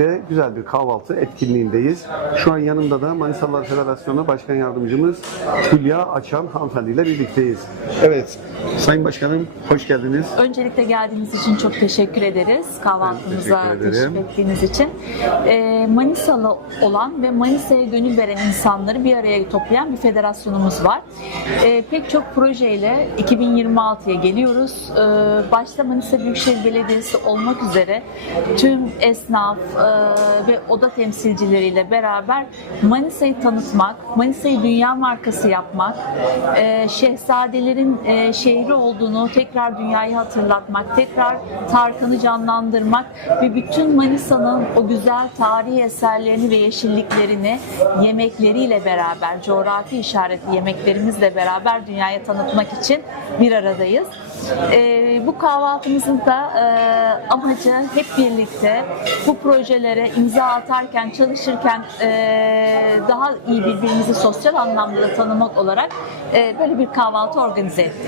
birlikte güzel bir kahvaltı etkinliğindeyiz. Şu an yanımda da Manisalılar Federasyonu Başkan Yardımcımız Hülya Açan hanımefendiyle birlikteyiz. Evet, Sayın Başkanım hoş geldiniz. Öncelikle geldiğiniz için çok teşekkür ederiz. Kahvaltımıza ederim. teşrif ettiğiniz için. Ee, Manisalı olan ve Manisa'ya gönül veren insanları bir araya toplayan bir federasyonumuz var. Ee, pek çok projeyle 2026'ya geliyoruz. Ee, başta Manisa Büyükşehir Belediyesi olmak üzere tüm esnaf e, ve oda temsilcileriyle beraber Manisa'yı tanıtmak, Manisa'yı dünya markası yapmak, e, şehzadelerin e, şehri olduğunu tekrar dünyayı hatırlatmak, tekrar Tarkan'ı canlandırmak ve bütün Manisa'nın o güzel tarihi eserlerini ve yeşilliklerini yemekleriyle beraber, coğrafi işaretli yemeklerimizle beraber dünyaya tanıtmak için bir aradayız. E, bu kahvaltımızın da e, amacı hep birlikte bu projelere imza atarken, çalışırken e, daha iyi birbirimizi sosyal anlamda da tanımak olarak e, böyle bir kahvaltı organize ettik.